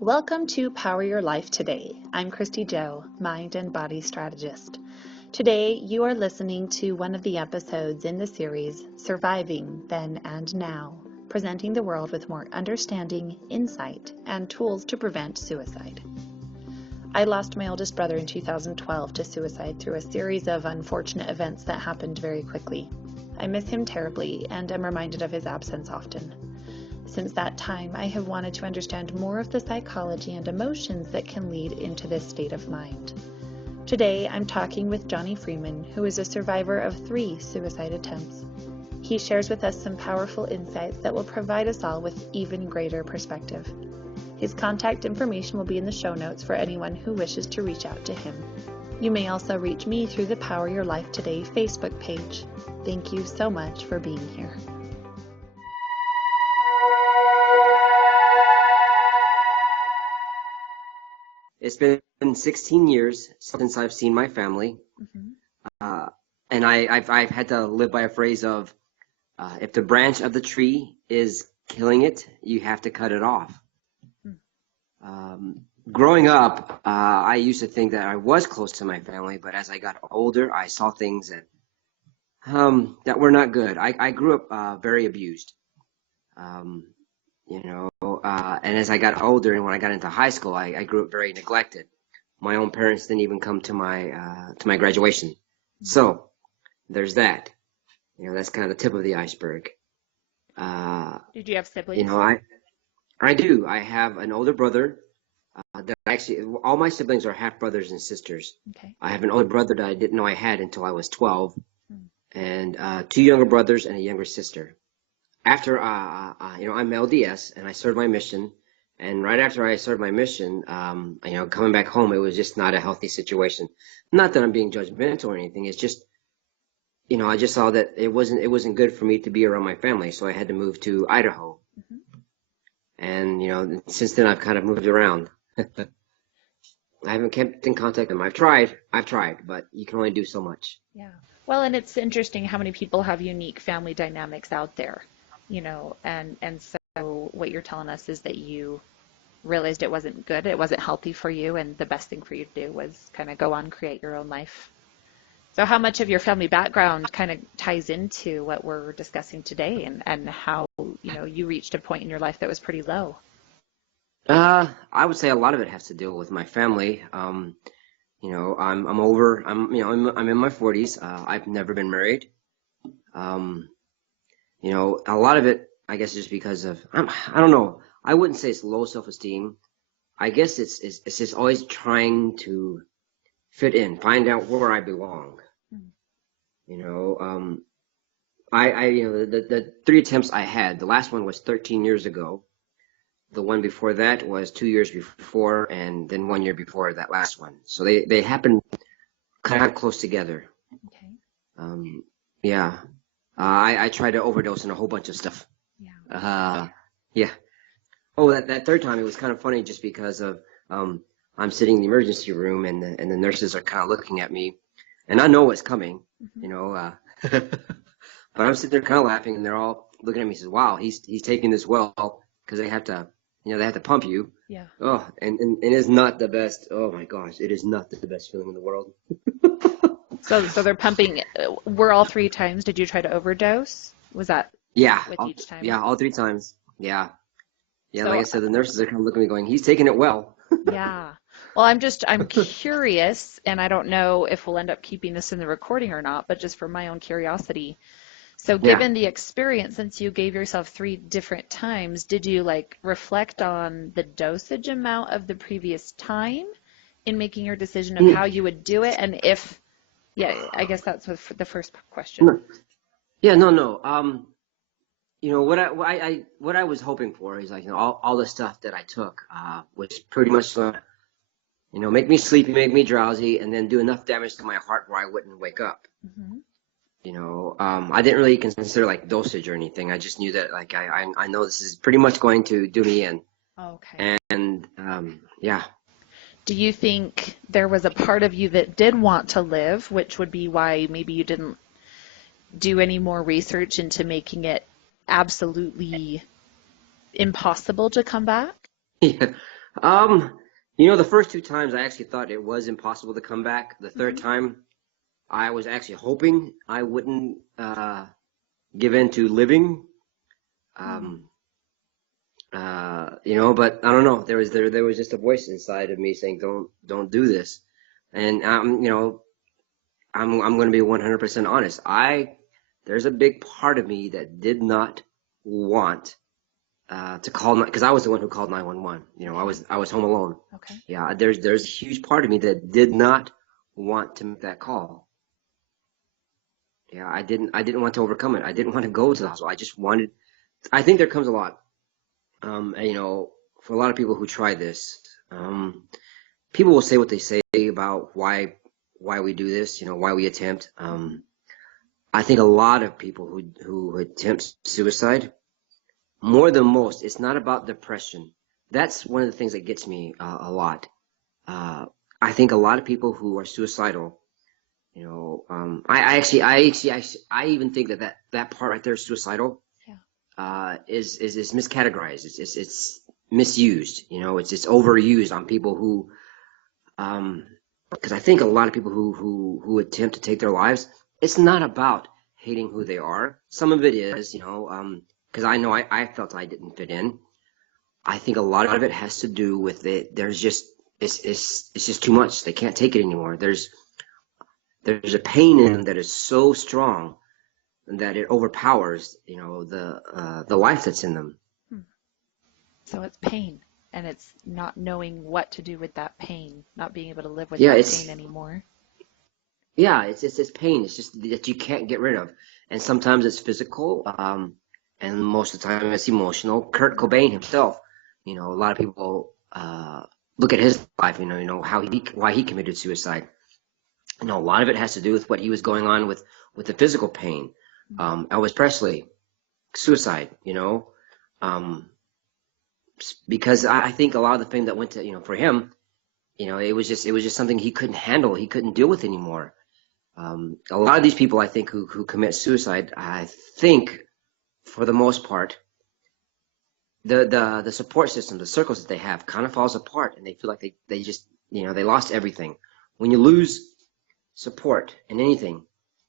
Welcome to Power Your Life Today. I'm Kristy Jo, Mind and Body Strategist. Today, you are listening to one of the episodes in the series, Surviving Then and Now, presenting the world with more understanding, insight, and tools to prevent suicide. I lost my oldest brother in 2012 to suicide through a series of unfortunate events that happened very quickly. I miss him terribly and am reminded of his absence often. Since that time, I have wanted to understand more of the psychology and emotions that can lead into this state of mind. Today, I'm talking with Johnny Freeman, who is a survivor of 3 suicide attempts. He shares with us some powerful insights that will provide us all with even greater perspective. His contact information will be in the show notes for anyone who wishes to reach out to him. You may also reach me through the Power Your Life Today Facebook page. Thank you so much for being here. It's been 16 years since I've seen my family, and I've had to live by a phrase of, if the branch of the tree is killing it, you have to cut it off. Growing up, I used to think that I was close to my family, but as I got older, I saw things that were not good. I grew up very abused. And as I got older and when I got into high school, I grew up very neglected. My own parents didn't even come to my graduation. So there's that. That's kind of the tip of the iceberg. Did you have siblings? I do. I have an older brother. All my siblings are half brothers and sisters. Okay. I have an older brother that I didn't know I had until I was 12, and 2 younger brothers and a younger sister. After, I'm LDS and I served my mission. And right after I served my mission, coming back home, it was just not a healthy situation. Not that I'm being judgmental or anything. It's just, I just saw that it wasn't good for me to be around my family. So I had to move to Idaho. And, since then I've kind of moved around. I haven't kept in contact with them. I've tried, but you can only do so much. Yeah. Well, and it's interesting how many people have unique family dynamics out there. And so what you're telling us is that you realized it wasn't good, it wasn't healthy for you, and the best thing for you to do was kind of go on, create your own life. So how much of your family background kind of ties into what we're discussing today and how, you reached a point in your life that was pretty low? I would say a lot of it has to do with my family. I'm in my 40s. I've never been married. A lot of it, I guess, just because of, I don't know. I wouldn't say it's low self-esteem. I guess it's just always trying to fit in, find out where I belong. The 3 attempts I had, the last one was 13 years ago. The one before that was 2 years before, and then 1 year before that last one. So they happened kind of close together. Okay. Yeah. I tried to overdose on a whole bunch of stuff. Yeah. Yeah. Oh, that third time, it was kind of funny just because of I'm sitting in the emergency room and the nurses are kind of looking at me, and I know what's coming, but I'm sitting there kind of laughing, and they're all looking at me and says, "Wow, he's taking this well," because they have to pump you. Yeah. Oh, and it's not the best. Oh my gosh, it is not the best feeling in the world. So they're pumping. Were all 3 times? Did you try to overdose? Was that with each time? Yeah, all 3 times. Yeah. Yeah, So, like I said, the nurses are kind of looking at me going, "He's taking it well." Yeah. Well, I'm curious, and I don't know if we'll end up keeping this in the recording or not, but just for my own curiosity. So given the experience, since you gave yourself 3 different times, did you reflect on the dosage amount of the previous time in making your decision of how you would do it? And if, I guess that's the first question. Yeah, no. What I was hoping for is all the stuff that I took was pretty much make me sleepy, make me drowsy, and then do enough damage to my heart where I wouldn't wake up. I didn't really consider dosage or anything. I just knew that I know this is pretty much going to do me in. Okay. And yeah. Do you think there was a part of you that did want to live, which would be why maybe you didn't do any more research into making it absolutely impossible to come back? Yeah. You know, the first two times I actually thought it was impossible to come back. The third Hmm. time, I was actually hoping I wouldn't give in to living. Hmm. Um, you know, but I don't know. There was just a voice inside of me saying, don't do this. And you know, I'm going to be 100% honest. There's a big part of me that did not want to call, because I was the one who called 911. You know, Okay. I was home alone. Okay. Yeah, there's a huge part of me that did not want to make that call. Yeah, I didn't want to overcome it. I didn't want to go to the hospital. I just wanted. I think there comes a lot. And, you know, for a lot of people who try this, people will say what they say about why we do this. You know, why we attempt. Hmm. I think a lot of people who attempt suicide, more than most, it's not about depression. That's one of the things that gets me a lot. Uh, I think a lot of people who are suicidal, you know, I even think that part right there, suicidal, Yeah. is miscategorized. It's misused. You know, it's overused on people who, because I think a lot of people who attempt to take their lives, it's not about hating who they are. Some of it is, you know, because I know I felt I didn't fit in. I think a lot of it has to do with it. There's just it's just too much. They can't take it anymore. There's a pain in them that is so strong that it overpowers, you know, the life that's in them. Hmm. So it's pain, and it's not knowing what to do with that pain, not being able to live with Yeah, that it's pain anymore. it's pain. It's just that you can't get rid of, and sometimes it's physical, and most of the time it's emotional. Kurt Cobain himself, you know, a lot of people look at his life, you know how he why he committed suicide. You know, a lot of it has to do with what he was going on with the physical pain. Hmm. Elvis Presley, suicide. You know, um, because I think a lot of the fame that went to, you know, for him, you know, it was just something he couldn't handle. He couldn't deal with anymore. A lot of these people, I think, who commit suicide, I think, for the most part, the support system, the circles that they have, kind of falls apart, and they feel like they just, you know, they lost everything. When you lose support in anything,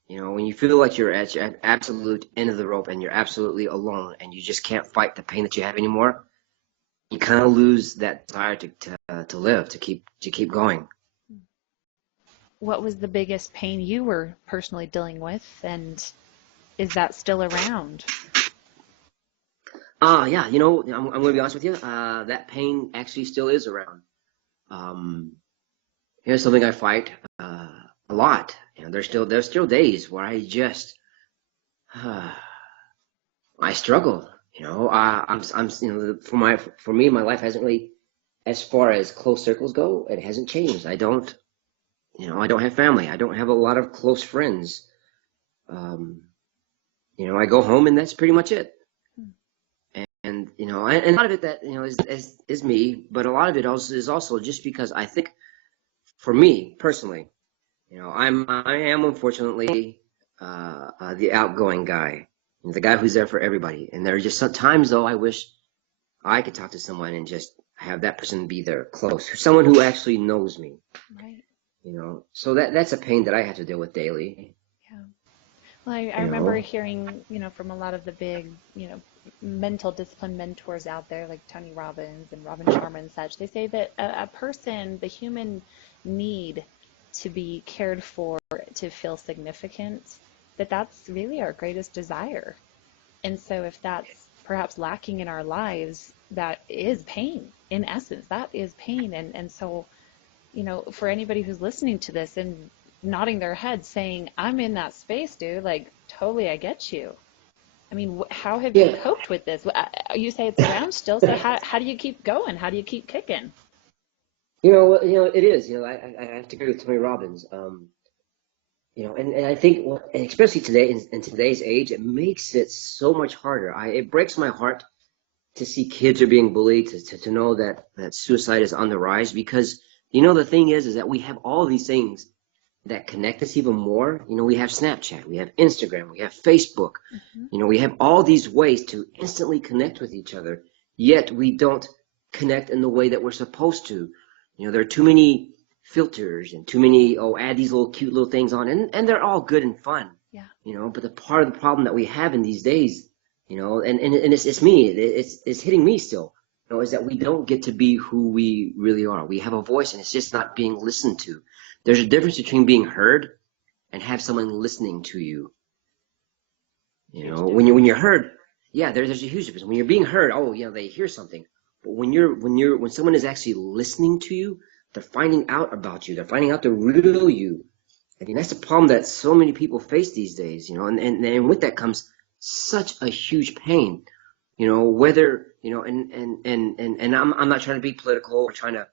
you know, when you feel like you're at your absolute end of the rope and you're absolutely alone and you just can't fight the pain that you have anymore, you kind of lose that desire to live, to keep going. What was the biggest pain you were personally dealing with, and is that still around? Yeah, you know, I'm going to be honest with you. That pain actually still is around. Um, Here's something I fight a lot. You know, there's still days where I just I struggle. You know, I'm you know, for me, my life hasn't really, as far as close circles go, it hasn't changed. I don't, you know, I don't have family. I don't have a lot of close friends. Um, you know, I go home and that's pretty much it. And you know, and a lot of it that, you know, is me, but a lot of it also is also just because I think, for me personally, you know, I am unfortunately the outgoing guy, the guy who's there for everybody. And there are just sometimes though I wish I could talk to someone and just have that person be there close, someone who actually knows me. Right. You know, so that's a pain that I have to deal with daily. Yeah. Well, I You remember know, hearing, from a lot of the big, mental discipline mentors out there, like Tony Robbins and Robin Sharma and such. They say that a person, the human need to be cared for, to feel significant, that's really our greatest desire. And so if that's perhaps lacking in our lives, that is pain. In essence, that is pain. And so, for anybody who's listening to this and nodding their head saying, I'm in that space, dude, like totally, I get you. I mean, how have you yeah. coped with this? You say it's around still, so how do you keep going? How do you keep kicking? You know, it is. You know, I have to agree with Tony Robbins. You know, and I think, and especially today in today's age, it makes it so much harder. It breaks my heart to see kids are being bullied, to know that suicide is on the rise, because, you know, the thing is that we have all these things that connect us even more. You know, we have Snapchat, we have Instagram, we have Facebook. Hmm. You know, we have all these ways to instantly connect with each other, yet we don't connect in the way that we're supposed to. There are too many filters and too many, add these little cute little things on, and they're all good and fun. Yeah. But the part of the problem that we have in these days, and it's me, it's hitting me still, is that we don't get to be who we really are. We have a voice and it's just not being listened to. There's a difference between being heard and have someone listening to you. When you're heard, yeah, there's a huge difference. When you're being heard, they hear something. But when someone is actually listening to you, they're finding out about you. They're finding out the real you. I mean, that's the problem that so many people face these days, and with that comes such a huge pain, whether, and I'm not trying to be political or trying to,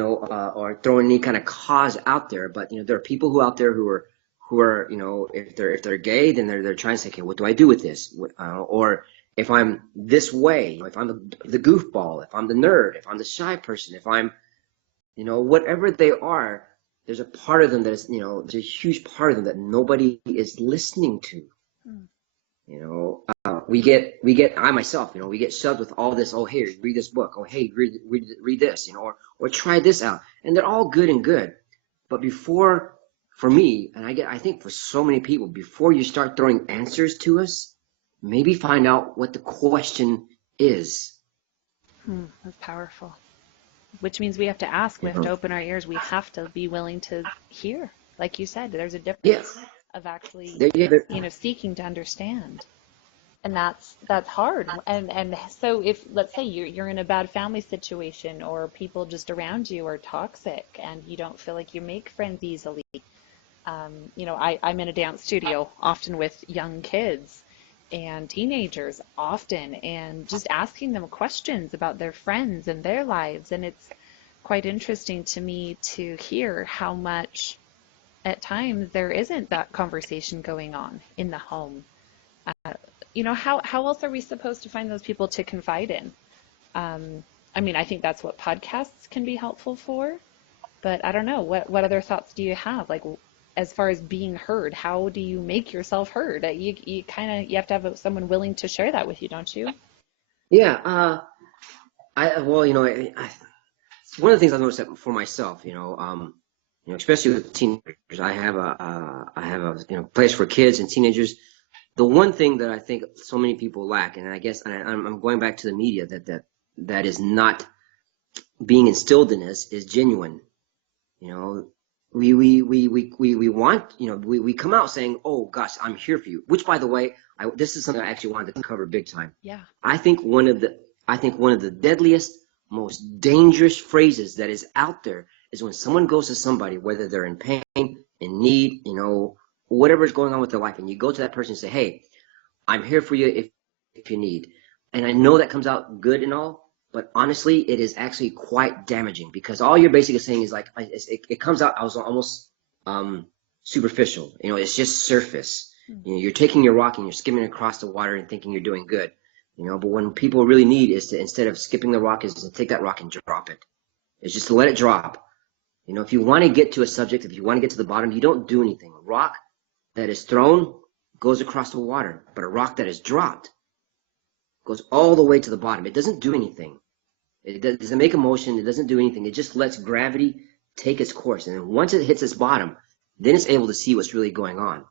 or throw any kind of cause out there, but, there are people who out there who are, if they're gay, then they're trying to say, okay, what do I do with this? Or if I'm this way, if I'm the goofball, if I'm the nerd, if I'm the shy person, if I'm, whatever they are, there's a part of them that is, there's a huge part of them that nobody is listening to. We get, I myself, we get shoved with all this, hey, read this book. Hey, read this, or try this out. And they're all good and good. But for me, and I think for so many people, before you start throwing answers to us, maybe find out what the question is. That's powerful. Which means we have to ask, we have to open our ears, we have to be willing to hear. Like you said, there's a difference of actually, seeking to understand. And that's hard. And so if, let's say you're in a bad family situation, or people just around you are toxic and you don't feel like you make friends easily. I'm in a dance studio often with young kids and teenagers often, and just asking them questions about their friends and their lives. And it's quite interesting to me to hear how much at times there isn't that conversation going on in the home. How else are we supposed to find those people to confide in? I think that's what podcasts can be helpful for, but I don't know. What other thoughts do you have? Like, as far as being heard, how do you make yourself heard? You have to have someone willing to share that with you, don't you? Yeah. It's one of the things I've noticed that for myself, especially with teenagers. I have a place for kids and teenagers. The one thing that I think so many people lack, and I guess I'm going back to the media, that is not being instilled in us, is genuine. We want, we come out saying, oh gosh, I'm here for you. Which, by the way, this is something I actually wanted to cover big time. Yeah. I think one of the deadliest, most dangerous phrases that is out there is when someone goes to somebody, whether they're in pain, in need, whatever is going on with their life, and you go to that person and say, hey, I'm here for you if you need. And I know that comes out good and all, but honestly, it is actually quite damaging, because all you're basically saying is like, it comes out, I was almost superficial. It's just surface. You're taking your rock and you're skimming across the water and thinking you're doing good. But when people really need is to, instead of skipping the rock, is to take that rock and drop it. It's just to let it drop. If you want to get to a subject, if you want to get to the bottom, you don't do anything. A rock that is thrown goes across the water, but a rock that is dropped goes all the way to the bottom. It doesn't do anything. It doesn't make a motion. It doesn't do anything. It just lets gravity take its course. And then once it hits its bottom, then it's able to see what's really going on.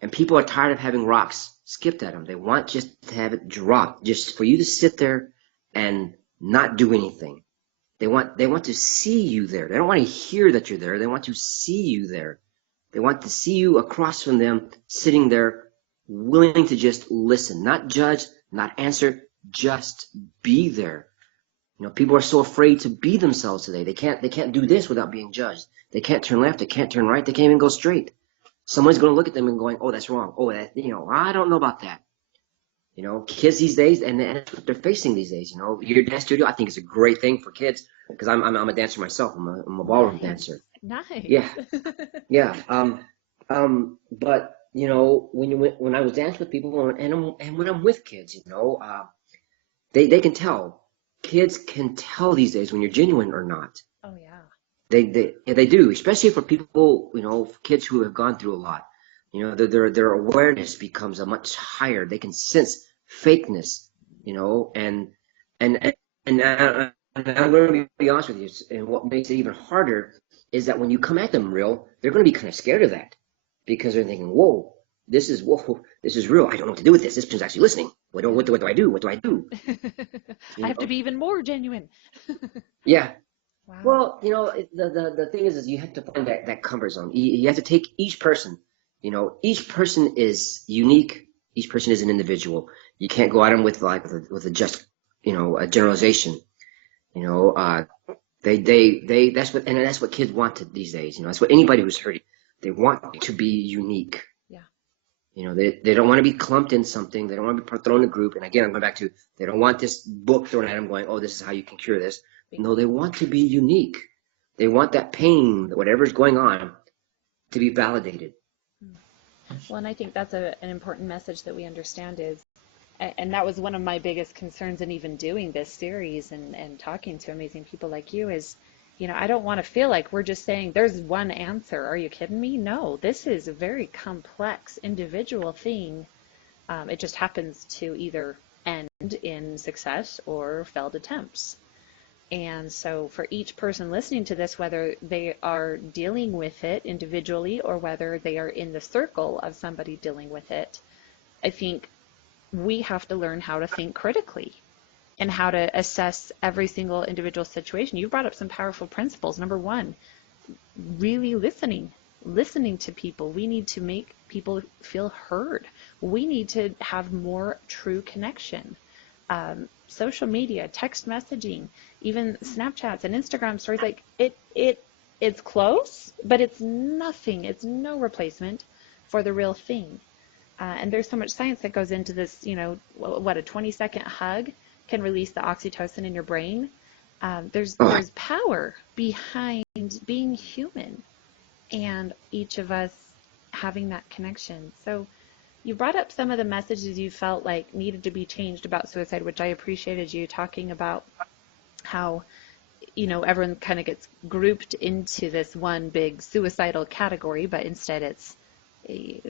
And people are tired of having rocks skipped at them. They want just to have it drop, just for you to sit there and not do anything. They want to see you there. They don't want to hear that you're there. They want to see you there. They want to see you across from them, sitting there, willing to just listen, not judge, not answer, just be there. People are so afraid to be themselves today. They can't do this without being judged. They can't turn left. They can't turn right. They can't even go straight. Someone's going to look at them and going, oh, that's wrong. Oh, that, I don't know about that. Kids these days, and that's what they're facing these days. Your dance studio, I think, is a great thing for kids, because I'm a dancer myself. I'm a ballroom dancer. Nice. Yeah. Yeah. But when I was dancing with people, and when I'm with kids, they can tell. Kids can tell these days when you're genuine or not. Oh yeah. They do, especially for people, kids who have gone through a lot. Their awareness becomes a much higher. They can sense fakeness, and And I'm going to be honest with you, and what makes it even harder is that when you come at them real, they're going to be kind of scared of that because they're thinking, whoa, this is real. I don't know what to do with this. This person's actually listening. What do I do? What do I do? I have to be even more genuine. Yeah. Wow. Well, the thing is you have to find that comfort zone. You have to take each person. Each person is unique. Each person is an individual. You can't go at them with a just, a generalization. You know, that's what kids want these days. That's what anybody who's hurting. They want to be unique. Yeah. They don't want to be clumped in something. They don't want to be thrown in a group. And again, I'm going back to, they don't want this book thrown at them going, oh, this is how you can cure this. No, they want to be unique. They want that pain, whatever's going on, to be validated. Well, and I think that's an important message that we understand is, and that was one of my biggest concerns in even doing this series and talking to amazing people like you is, I don't want to feel like we're just saying there's one answer. Are you kidding me? No, this is a very complex individual thing. It just happens to either end in success or failed attempts. And so for each person listening to this, whether they are dealing with it individually or whether they are in the circle of somebody dealing with it, I think we have to learn how to think critically and how to assess every single individual situation. You brought up some powerful principles. Number one, really listening to people. We need to make people feel heard. We need to have more true connection. Social media, text messaging, even Snapchats and Instagram stories, like it's close, but it's nothing. It's no replacement for the real thing. And there's so much science that goes into this, what a 20-second hug can release the oxytocin in your brain. There's power behind being human and each of us having that connection. So you brought up some of the messages you felt like needed to be changed about suicide, which I appreciated you talking about how, everyone kind of gets grouped into this one big suicidal category, but instead it's,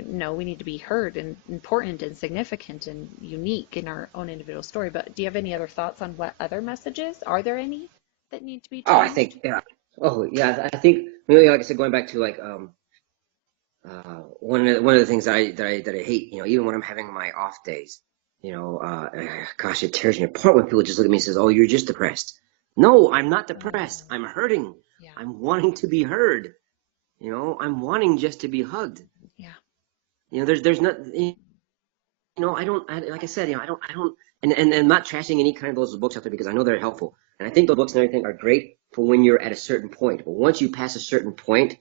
no, we need to be heard and important and significant and unique in our own individual story. But do you have any other thoughts on what other messages? Are there any that need to be changed? I think, yeah. Oh, yeah. I think, really, like I said, going back to one of the things that I hate, even when I'm having my off days, gosh, it tears me apart when people just look at me and says, "Oh, you're just depressed." No, I'm not depressed. I'm hurting. Yeah. I'm wanting to be heard. I'm wanting just to be hugged. Yeah. There's not, like I said, I don't, and I'm not trashing any kind of those books out there because I know they're helpful. And I think those books and everything are great for when you're at a certain point. But once you pass a certain point,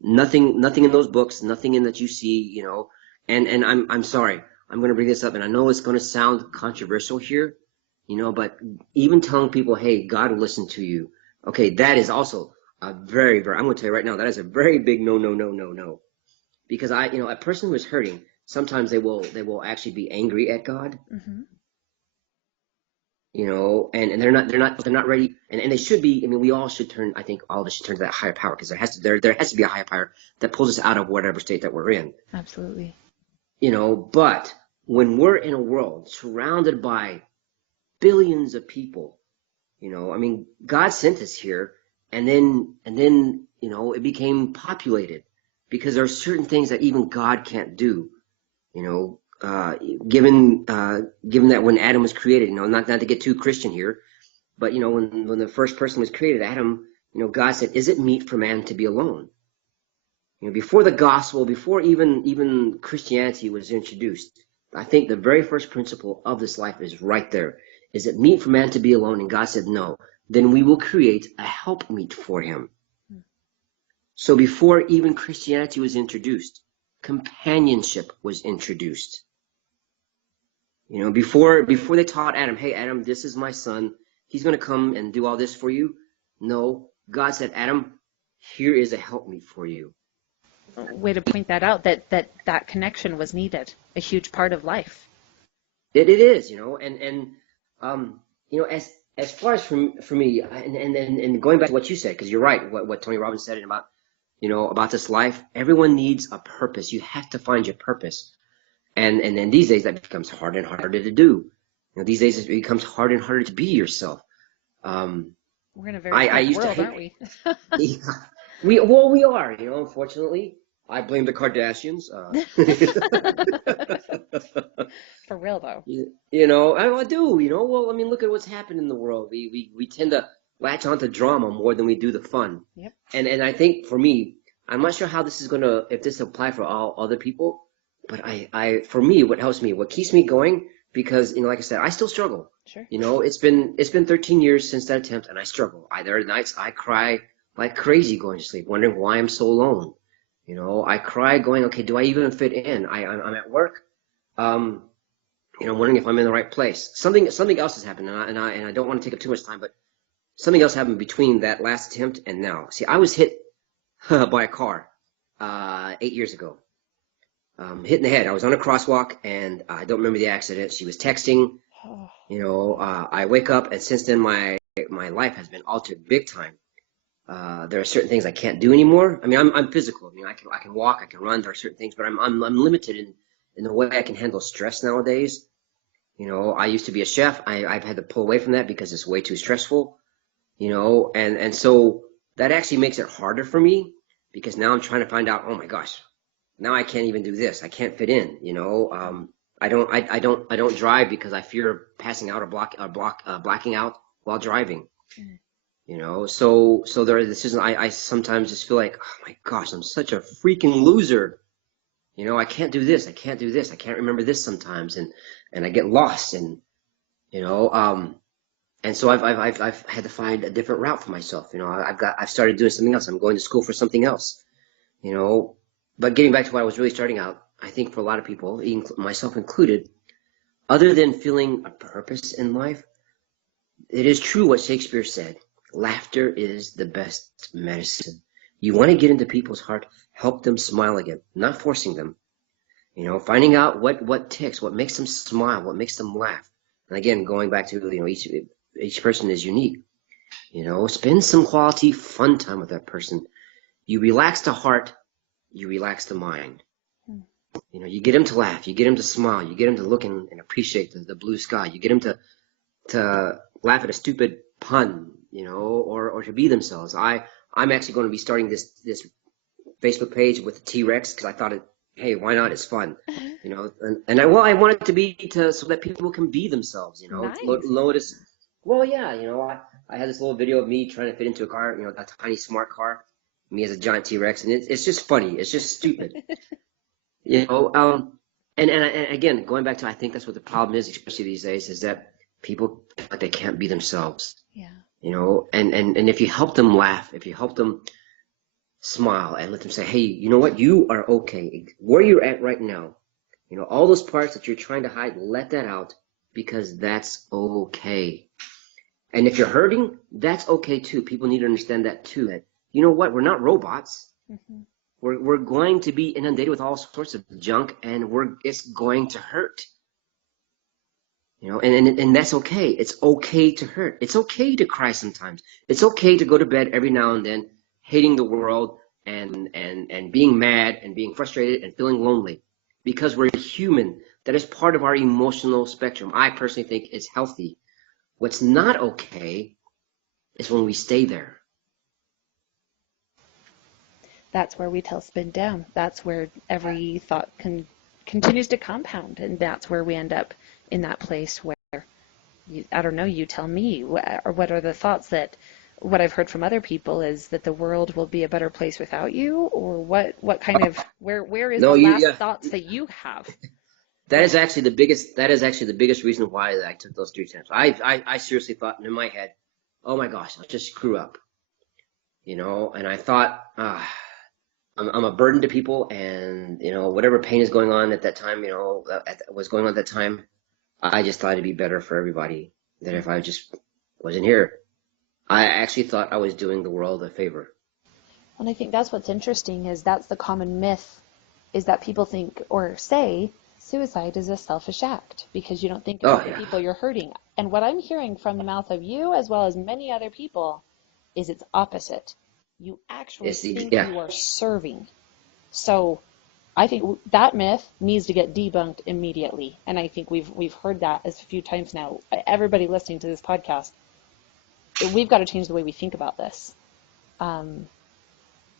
nothing in those books, nothing in that you see, and I'm sorry, I'm going to bring this up, and I know it's going to sound controversial here, but even telling people, hey, God will listen to you. Okay, that is also a very, very, I'm going to tell you right now, that is a very big no. Because a person who is hurting, sometimes they will actually be angry at God. Mm-hmm. And they're not ready, and they should be. I mean, we all should turn. I think all of us should turn to that higher power because there has to be a higher power that pulls us out of whatever state that we're in. Absolutely. But when we're in a world surrounded by billions of people, I mean, God sent us here, and then it became populated because there are certain things that even God can't do. Given that when Adam was created, not to get too Christian here, but when the first person was created, Adam, God said, "Is it meet for man to be alone?" Before the gospel, before even Christianity was introduced, I think the very first principle of this life is right there. Is it meet for man to be alone? And God said, "No." Then we will create a helpmeet for him. So before even Christianity was introduced, companionship was introduced. Before they taught Adam, "Hey, Adam, this is my son. He's going to come and do all this for you." No, God said, "Adam, here is a helpmeet for you." Way to point that out, that connection was needed, a huge part of life. It is, as far as for me, and going back to what you said, because you're right, what Tony Robbins said about this life, everyone needs a purpose. You have to find your purpose. And then these days that becomes harder and harder to do. These days it becomes harder and harder to be yourself. We're in a very I tough used to world, hate. aren't we? Yeah. We are, unfortunately. I blame the Kardashians. For real, though. I do, well, I mean, look at what's happened in the world. We tend to latch onto drama more than we do the fun. Yep. And I think for me, I'm not sure how this is if this apply for all other people, but for me, what helps me, what keeps me going, because, like I said, I still struggle. Sure. It's been 13 years since that attempt, and I struggle. There are nights I cry like crazy going to sleep, wondering why I'm so alone. I cry going, okay, do I even fit in? I'm at work, wondering if I'm in the right place. Something else has happened, and I don't want to take up too much time, but something else happened between that last attempt and now. See, I was hit by a car 8 years ago. Hit in the head. I was on a crosswalk, and I don't remember the accident. She was texting. I wake up, and since then my life has been altered big time. There are certain things I can't do anymore. I mean, I'm physical. I mean, I can walk, I can run. There are certain things, but I'm limited in the way I can handle stress nowadays. I used to be a chef. I've had to pull away from that because it's way too stressful. And so that actually makes it harder for me, because now I'm trying to find out, oh my gosh, now I can't even do this. I can't fit in. I don't drive because I fear passing out or blacking out while driving. So there are decisions. I sometimes just feel like, oh my gosh, I'm such a freaking loser. I can't do this. I can't do this. I can't remember this sometimes, and I get lost, and so I've had to find a different route for myself. I've started doing something else. I'm going to school for something else. But getting back to what I was really starting out, I think for a lot of people, myself included, other than feeling a purpose in life, it is true what Shakespeare said. Laughter is the best medicine. You want to get into people's heart, help them smile again, not forcing them. Finding out what ticks, what makes them smile, what makes them laugh. And again, going back to, each person is unique. Spend some quality fun time with that person. You relax the heart, you relax the mind. You get them to laugh, you get them to smile, you get them to look and appreciate the blue sky. You get them to laugh at a stupid pun, or to be themselves. I'm actually going to be starting this Facebook page with the T-Rex, because I thought hey, why not? It's fun, and I want it to be so that people can be themselves, Nice. Notice. Well, yeah, I had this little video of me trying to fit into a car, a tiny smart car, me as a giant T-Rex, and it's just funny. It's just stupid, And again, going back to, I think that's what the problem is, especially these days, is that people feel like they can't be themselves. Yeah. And if you help them laugh, if you help them smile and let them say, hey, you know what? You are okay. Where you're at right now, all those parts that you're trying to hide, let that out, because that's okay. And if you're hurting, that's okay too. People need to understand that too. That, you know what? We're not robots. Mm-hmm. We're going to be inundated with all sorts of junk, and it's going to hurt. And that's okay. It's okay to hurt. It's okay to cry sometimes. It's okay to go to bed every now and then hating the world and being mad and being frustrated and feeling lonely, because we're human. That is part of our emotional spectrum. I personally think it's healthy. What's not okay is when we stay there. That's where we tell spin down. That's where every thought continues to compound, and that's where we end up in that place where, I don't know, you tell me, or what are the thoughts that, what I've heard from other people is that the world will be a better place without you, or what kind of, where is the last thoughts that you have? That is actually the biggest reason why I took those 3 attempts. I seriously thought in my head, oh my gosh, I'll just screw up. And I thought, I'm a burden to people, and whatever pain is going on at that time, was going on at that time, I just thought it'd be better for everybody that if I just wasn't here. I actually thought I was doing the world a favor. And I think that's what's interesting, is that's the common myth, is that people think or say suicide is a selfish act because you don't think about the people you're hurting. And what I'm hearing from the mouth of you, as well as many other people, is it's opposite. You actually think you are serving. So I think that myth needs to get debunked immediately. And I think we've heard that a few times now. Everybody listening to this podcast, we've got to change the way we think about this.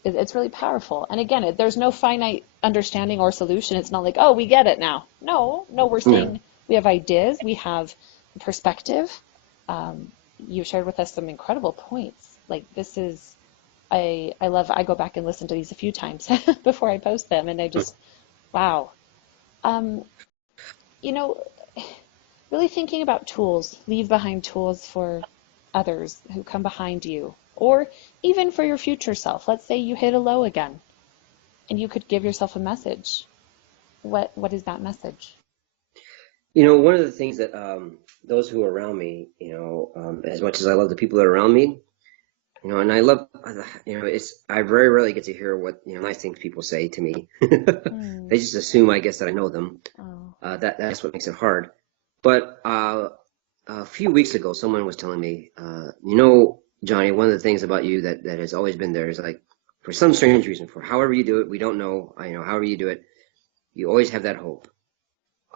It's really powerful. And again, there's no finite understanding or solution. It's not like, oh, we get it now. No, we're saying we have ideas, we have perspective. You shared with us some incredible points. Like this is, I go back and listen to these a few times before I post them, and I just, wow. You know, really thinking about tools, leave behind tools for others who come behind you, or even for your future self. Let's say you hit a low again, and you could give yourself a message. What is that message? One of the things that those who are around me, as much as I love the people that are around me, and I love, I very rarely get to hear what, nice things people say to me. They just assume, I guess, that I know them. Oh. That's what makes it hard. But a few weeks ago, someone was telling me, Johnny, one of the things about you that has always been there is like, for some strange reason, for however you do it, we don't know, however you do it, you always have that hope.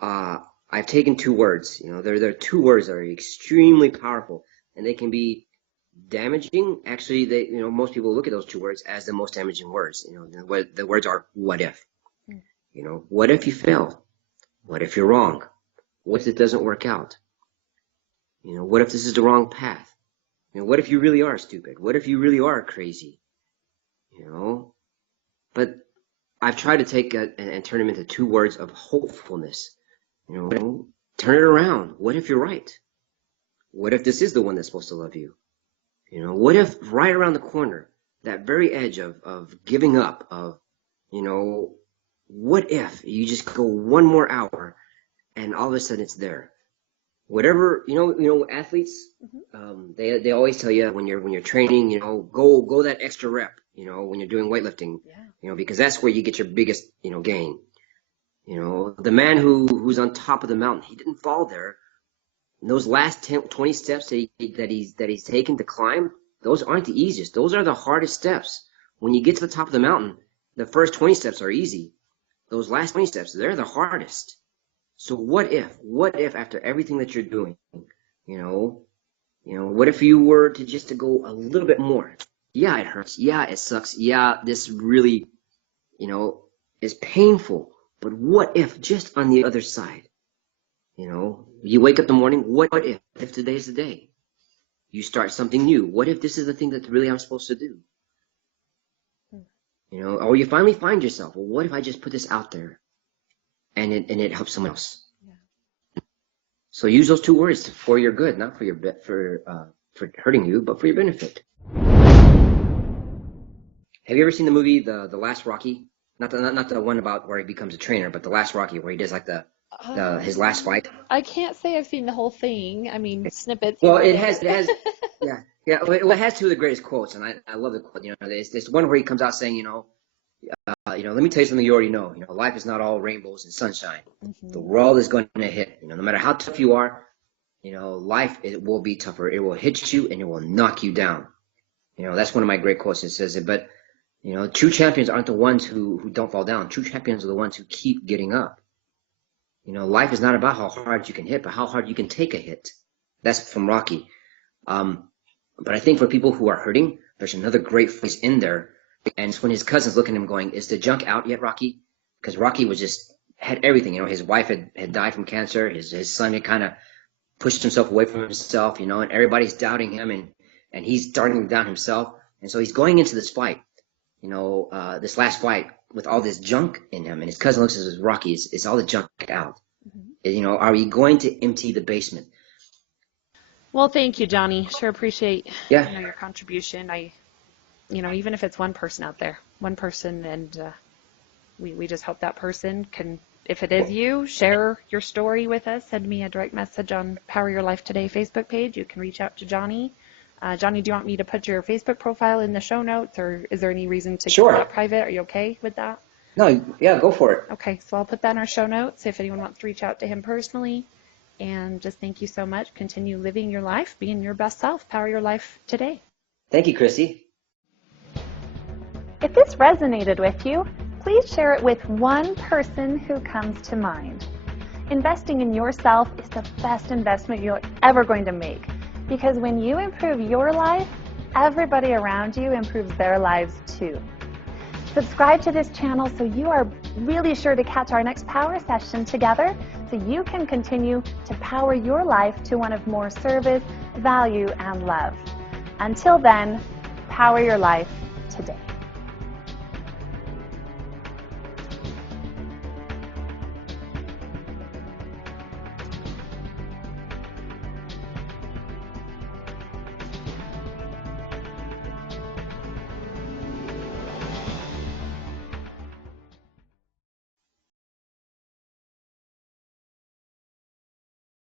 I've taken two words, there are two words that are extremely powerful, and they can be damaging. Actually, most people look at those two words as the most damaging words. The words are, what if? What if you fail? What if you're wrong? What if it doesn't work out? What if this is the wrong path? What if you really are stupid? What if you really are crazy? But I've tried to take and turn them into two words of hopefulness. Turn it around. What if you're right? What if this is the one that's supposed to love you? What if right around the corner, that very edge of giving up, of, what if you just go one more hour and all of a sudden it's there? Whatever, athletes, they always tell you when you're training, go that extra rep, when you're doing weightlifting, because that's where you get your biggest, gain. The man who's on top of the mountain, he didn't fall there. And those last 20 steps that he's taken to climb, those aren't the easiest. Those are the hardest steps. When you get to the top of the mountain, the first 20 steps are easy. Those last 20 steps, they're the hardest. So what if after everything that you're doing, what if you were to go a little bit more? Yeah, it hurts. Yeah, it sucks. Yeah, this really, is painful. But what if just on the other side, you wake up in the morning, what if today's the day? You start something new. What if this is the thing that really I'm supposed to do? Or you finally find yourself, well, what if I just put this out there and it helps someone else? Yeah. So use those two words for your good, not for hurting you, but for your benefit. Have you ever seen the movie The Last Rocky? Not the one about where he becomes a trainer, but The Last Rocky, where he does like his last fight. I can't say I've seen the whole thing. I mean, snippets. Well, it has, yeah. Well, it has two of the greatest quotes, and I love the quote. There's one where he comes out saying, let me tell you something you already know. Life is not all rainbows and sunshine. Mm-hmm. The world is going to hit. No matter how tough you are, life, it will be tougher. It will hit you and it will knock you down. That's one of my great quotes. It says it, but true champions aren't the ones who don't fall down. True champions are the ones who keep getting up. Life is not about how hard you can hit, but how hard you can take a hit. That's from Rocky. But I think for people who are hurting, there's another great phrase in there. And it's when his cousin's looking at him going, is the junk out yet, Rocky? Because Rocky had everything. His wife had died from cancer. His son had kind of pushed himself away from himself, and everybody's doubting him, and he's starting to doubt himself. And so he's going into this fight, this last fight with all this junk in him. And his cousin looks at him, Rocky, is all the junk out? Mm-hmm. Are we going to empty the basement? Well, thank you, Johnny. Sure appreciate your contribution. Even if it's one person out there, and we just hope that person can, if it is you, share your story with us. Send me a direct message on Power Your Life Today Facebook page. You can reach out to Johnny. Johnny, do you want me to put your Facebook profile in the show notes, or is there any reason to keep that private? Are you okay with that? No, yeah, go for it. Okay, so I'll put that in our show notes if anyone wants to reach out to him personally. And just thank you so much. Continue living your life, being your best self. Power your life today. Thank you, Kristy. If this resonated with you, please share it with one person who comes to mind. Investing in yourself is the best investment you're ever going to make. Because when you improve your life, everybody around you improves their lives too. Subscribe to this channel so you are really sure to catch our next power session together, so you can continue to power your life to one of more service, value, and love. Until then, power your life today.